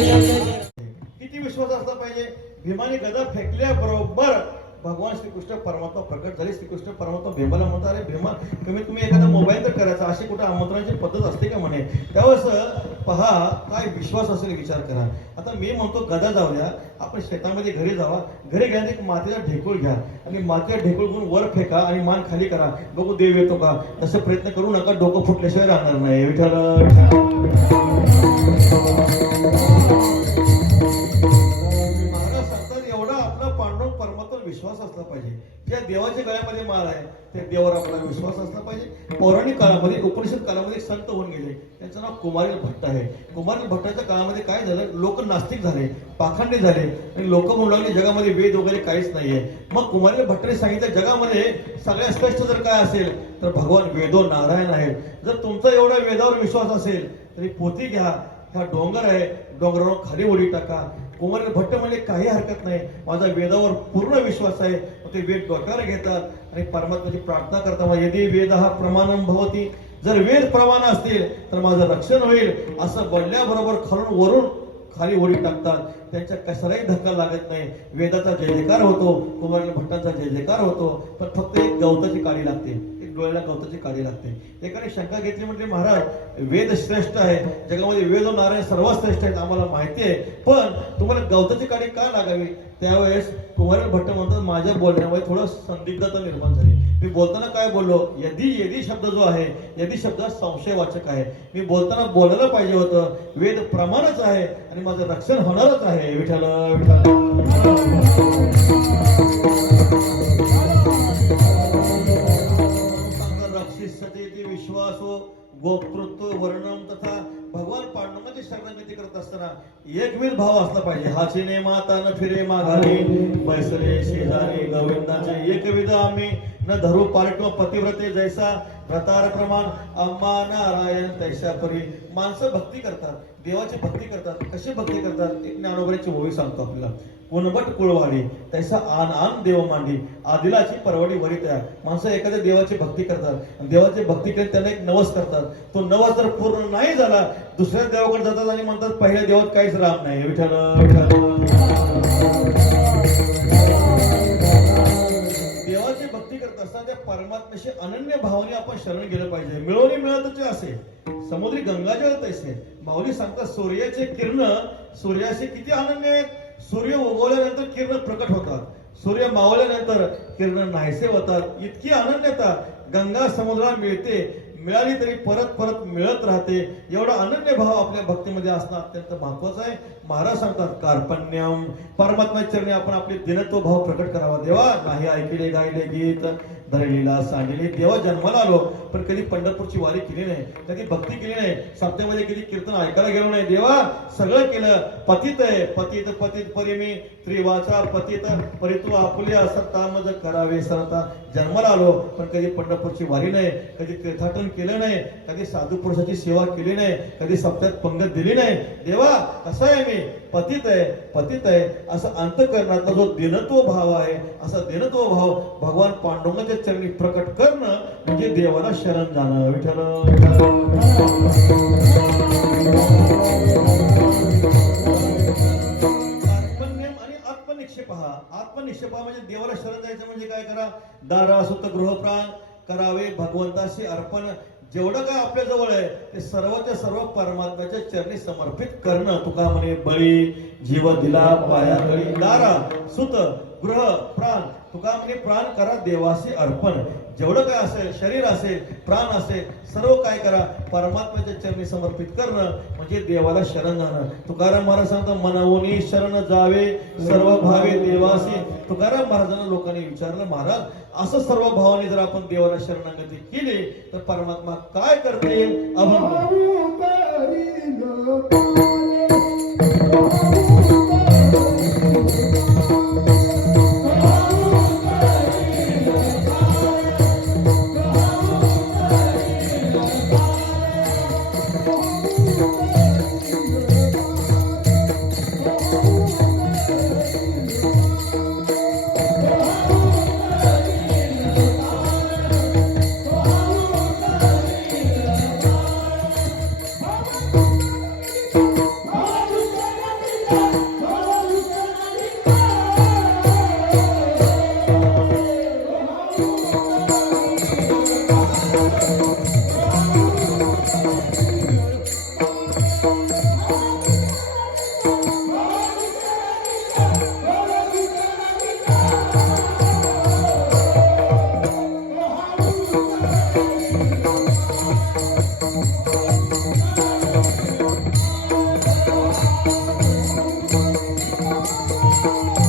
किती विश्वास असला पाहिजे? भीमाने गदा फेकल्याबरोबर भगवान श्रीकृष्ण परमात्मा प्रकट झाले श्रीकृष्ण परमात्मा भीमाला म्हणतात अरे भीमा तुम्ही तुम्ही एखादा मोबाईल तर करायचा अशी कुठं आमंत्रणाची पद्धत असते का म्हणे? त्यावेळेस पहा काय विश्वास असेल विचार करा. आता मी म्हणतो गदा जाऊ द्या आपण शेतामध्ये घरी जावा घरी गेल्याने एक मातीचा ढेकूळ घ्या आणि मातीचा ढेकूळ घेऊन वर फेका आणि मान खाली करा. बघू देव येतो का? तसं प्रयत्न करू नका डोकं फुटल्याशिवाय राहणार नाही. विठ्ठल. देवाच्या गळ्यामध्ये माळ आहे. त्या देवावर आपला विश्वास असला पाहिजे. पौराणिक काळामध्ये उपनिषद काळामध्ये संत होऊन गेले. त्यांचं नाव कुमारील भट्ट आहे. कुमारील भट्टाच्या काळामध्ये काय झालं? लोक नास्तिक झाले पाखंडे झाले. आणि लोक म्हणू लागले जगामध्ये वेद वगैरे काहीच नाहीये. मग कुमारील भट्टाने सांगितलं जगामध्ये सगळ्यात श्रेष्ठ जर काय असेल तर भगवान वेदो नारायण आहे जर तुमचा एवढा वेदावर विश्वास असेल तरी पोती घ्या. हा डोंगर आहे. डोंगरावर खाली उडी टाका. कुमार भट्ट म्हणजे काही हरकत नाही. माझा वेदावर पूर्ण विश्वास आहे. मग ते वेद डोक्यावर घेतात आणि परमात्माची प्रार्थना करतात. यदि वेद हा प्रमाणम भवती. जर वेद प्रमाण असतील तर माझं रक्षण होईल. असं बडल्याबरोबर खालून वरून खाली ओढी टाकतात. त्यांच्या कशालाही धक्का लागत नाही. वेदाचा जय जयकार होतो. कुमार भट्टांचा जय जयकार होतो. पण फक्त एक गवताची काळी लागते. डोळ्याला कवताचे काळी लागते एकाने शंका घेतली म्हणजे महाराज वेद श्रेष्ठ आहे. जगामध्ये वेद व नारायण सर्वात श्रेष्ठ आहेत आम्हाला माहिती आहे. पण तुम्हाला गवताचे काळी का लागावे? त्यावेळेस कुमार भट्ट म्हणतात माझ्या बोलण्यामुळे थोडं संदिग्धता निर्माण झाली. मी बोलताना काय बोललो? यदी यदी शब्द जो आहे यदी शब्द संशयवाचक आहे. मी बोलताना बोलायला पाहिजे होतं. वेद प्रमाणच आहे आणि माझं रक्षण होणारच आहे. विठ्ठल विठ्ठल. विश्वासो वर्णन तथा भगवान पांडवांची शरणागती करत असताना एकविध भाव असला पाहिजे. हाचिने माता न फिरे माघारी बैसले शेजारी गोविंदाचे एकविध आम्ही. न धरू पालटो पतिव्रते जैसा प्रतार प्रमाण अम्मा नारायण तैसा परी माणसं भक्ती करतात. देवाची भक्ती करतात कशी भक्ती करतात एक ज्ञानोबऱ्याची ओवी सांगतो आपल्याला. कुणबट कुळवाडी तैसा आन आन देव मांडी आदिलाची परवडी वरी तयार. माणसं एखाद्या देवाची भक्ती करतात देवाची भक्ती करून त्यांना एक नवस करतात. तो नवस जर पूर्ण नाही झाला दुसऱ्या देवाकडे जातात आणि म्हणतात पहिल्या देवात काहीच राम नाही. विठ्ठल विठ्ठल. भक्ती असताना त्या परमात्म्याशी अनन्य भावने आपण शरण गेलं पाहिजे. मिळवणी मिळतच असे समुद्री गंगाजळ तैसे माऊली सांगतात सूर्याचे किरण सूर्याशी किती अनन्य आहेत? सूर्य उगवल्यानंतर किरण प्रकट होतात. सूर्य मावल्यानंतर किरण नाहीसे होतात. इतकी अनन्यता. गंगा समुद्राला मिळते. मिळाली तरी परत परत मिळत राहते. एवढा अनन्य भाव आपल्या भक्तीमध्ये असणं अत्यंत महत्वाचं आहे. महाराज सांगतात कार्पण्यम परमात्मा चरणी आपण आपले दिनत्व भाव प्रकट करावा. देवा नाही ऐकले गायले गीत. धरलीला सांडले. देवा जन्माला आलो. पण कधी पंढरपूरची वारी केली नाही कधी भक्ती केली नाही सप्त्यामध्ये कधी कीर्तन ऐकायला गेलो नाही. देवा सगळं केलं. पतित आहे पतित पतित परी मी त्रिवाचा पतित. परित्व आपुल्या सत्ता मज करावे सरता जन्माला आलो पण कधी पंढरपूरची वारी नाही कधी तीर्थाटन केलं नाही कधी साधू पुरुषाची सेवा केली नाही कधी सप्त्यात पंगत दिली नाही. देवा कसं आहे मी. पतित आहे पतित आहे. असं अंतकरणातला जो दिनत्व भाव आहे असा दिनत्व भाव भगवान पांडुरंगाच्या चरणी प्रकट करणं म्हणजे देवाला शरण जाणं विठ्ठल आत्मनियम आणि आत्मनिक्षेप हा. आत्मनिक्षेप हा म्हणजे देवाला शरण जायचं म्हणजे काय करा? दारा सुत गृहप्राण करावे भगवंताशी अर्पण. जेवढं काय आपल्या जवळ आहे ते सर्वच्या सर्व परमात्म्याच्या चरणी समर्पित करणं. तुका म्हणे बळी. जीव दिला पाया गळी दारा सुत गृह प्राण. तुका म्हणजे प्राण करा देवाशी अर्पण. जेवढं काय असेल शरीर असेल प्राण असेल सर्व काय करा. परमात्म्याच्या चरणी समर्पित करणं म्हणजे देवाला शरण जाणं. तुकाराम महाराज सांगतो मनवून शरण जावे सर्व भावे देवासी. तुकाराम महाराजांना लोकांनी विचारलं महाराज असं सर्व भावाने जर आपण देवाला शरणागती केली तर परमात्मा काय करता येईल? अभंग तो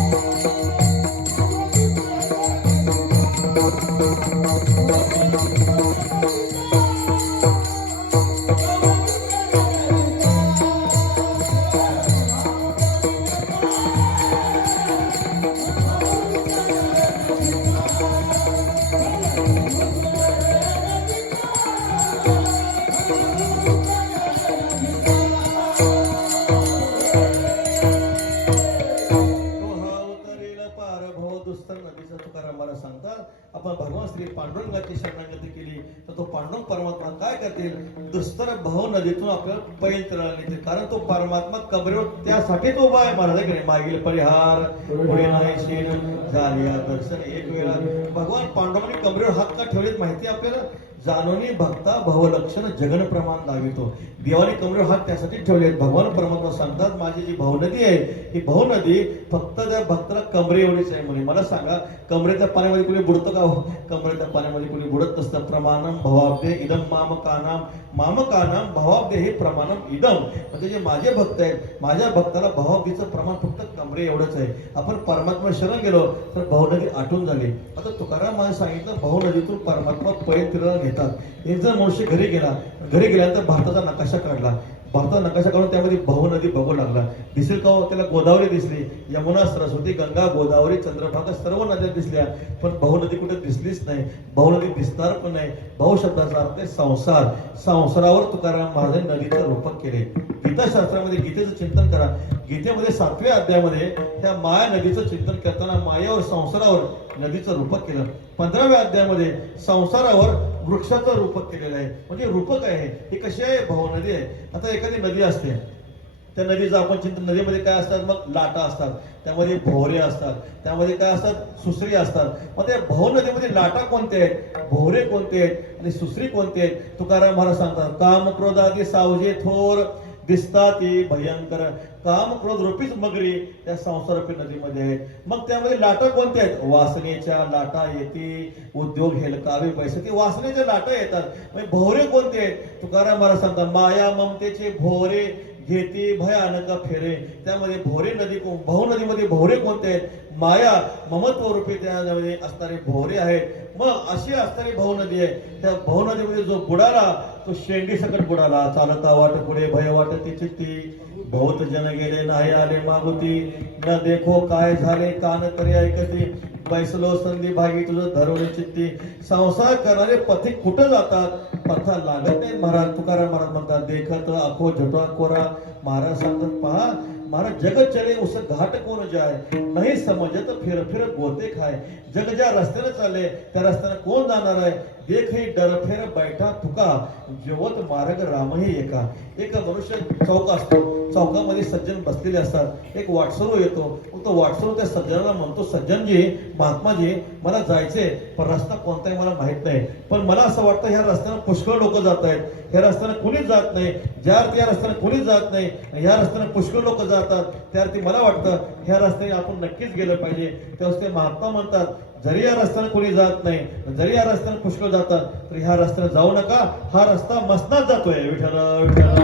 पांडुरंगाची शरणागती केली तर तो पांडुरंग परमात्मा काय करतील? दुस्तर भाव नदीतून आपल्याला पैल तळाला नेतील कारण तो परमात्मा कबरेवर त्यासाठी तो उभा आहे. महाराज की मागील परिहार पुढे नाही शीन दर्शन. एक वेळा भगवान पांडुरंगाने कबरेवर हात का ठेवलेत माहिती आपल्याला? जाणूनी भक्ता भवलक्षण जगन प्रमाण दावितो देवाने कमरे हात त्यासाठी ठेवले आहेत भगवान परमात्मा सांगतात माझी जी भावनदी आहे ही भावनदी फक्त त्या भक्ताला कमरे एवढीच आहे म्हणे. मला सांगा कमरेच्या पाण्यामध्ये कुणी बुडतं का हो? कमरेच्या पाण्यामध्ये मध्ये कोणी बुडत नसतं. प्रमाणम भवाब्दे इदम मामकानाम मामकानाम भवाब्दे हे प्रमाणम इदम म्हणजे जे माझे भक्त आहेत माझ्या भक्ताला भवाब्दीचं प्रमाण फक्त कमरे एवढंच आहे. आपण परमात्मा शरण गेलो तर भावनदी आटून झाली आता तुकाराम मला सांगितलं भावनदीतून परमात्मा पैल फिरायला घेतात. एक जर मनुष्य घरी गेला घरी गेल्यानंतर भारताचा नकाशा काढला. भारताचा नकाशा काढून त्यामध्ये भव नदी बघू लागला दिसेल का हो? त्याला गोदावरी दिसली. यमुना सरस्वती गंगा गोदावरी चंद्रभागा सर्व नद्या दिसल्या. पण भाऊ नदी कुठे दिसलीच नाही. भाऊ नदी दिसणार पण नाही. भाऊ शब्दाचा अर्थ संसार. संसारावर तुकाराम महाराजांनी नदीचं रूपक केले. गीताशास्त्रामध्ये गीतेचं चिंतन करा. गीतेमध्ये सातव्या अध्यायामध्ये त्या माया नदीचं चिंतन करताना मायावर संसारावर नदीचं रूपक केलं. पंधराव्या अध्यायामध्ये संसारावर वृक्षाचं रूपक केलेलं आहे. म्हणजे रूपक आहे? हे कशी आहे? भाऊ नदी आहे. आता एखादी नदी असते. त्या नदीचं आपण चिंतन नदीमध्ये काय असतात? मग लाटा असतात. त्यामध्ये भोवरे असतात. त्यामध्ये काय असतात? सुसरी असतात. मग त्या भव नदीमध्ये लाटा कोणते आहेत? भोवरे कोणते आहेत? आणि सुसरी कोणते आहेत? तुकाराम महाराज सांगतात काम क्रोधादी सावजे थोर दिसतात ती भयंकर. काम क्रोध रूपीच मगरी त्या संसारपी नदीमध्ये. आहे मग त्यामध्ये लाटा कोणत्या आहेत? वासनेच्या लाटा येते. उद्योग हेलकावे पैसे ते वासनेच्या लाटा येतात. म्हणजे भोवरे कोणते आहेत? तुकाराम महाराज सांगतात माया ममतेचे भोवरे घेते भयानक फेरे. त्यामध्ये भोरे नदी भाऊ नदीमध्ये भोवरे कोणते आहेत? माया ममत्व रूपी त्यामध्ये असणारे भोवरे आहेत. मग अशी असणारी भाऊ नदी आहे. त्या भाऊ नदीमध्ये जो बुडाला तो शेंडी सकट बुडाला. चालता वाट पुढे भय वाटते चित्ती. बहुत जन गेले नाही आले मागुती. न देखो काय झाले कान तरी ऐकते. बैसलो संधी भागी तुझं धरवले चित्ती. संसार करणारे पथिक कुठं जातात? पथा लागत नाही. महाराज तुकाराम महाराज म्हणतात देखत अखो झटवा कोरा. महाराज सांगतात पहा जग चले उस घाट कोण जाय? नाही समजत फिर फिर गोते खाय. जग ज्या रस्त्याने चालले त्या रस्त्याने कोण जाणार आहे? देख ही डरफेर बैठा थुका जेवत मार्ग रामही एका. एक मनुष्य चौक असतो. चौकामध्ये सज्जन बसलेले असतात. एक वाटसरू येतो. मग तो वाटसरू त्या सज्जनाला म्हणतो सज्जनजी महात्माजी मला जायचे पण रस्ता कोणताही मला माहीत नाही. पण मला असं वाटतं ह्या रस्त्यानं पुष्कळ लोक जात आहेत. ह्या रस्त्यानं कुणीच जात नाही. ज्या या रस्त्यानं कुणीच जात नाही ह्या रस्त्यानं पुष्कळ लोक जातात. त्या मला वाटतं ह्या रस्त्याने आपण नक्कीच गेलं पाहिजे. त्यावेळेस ते महात्मा म्हणतात जरी या रस्त्याने कोणी जात नाही जरी या रस्त्याने पुष्कळ जातात तर ह्या रस्त्याने जाऊ नका. हा रस्ता मस्ताच जातोय. विठ्ठल विठ्ठल.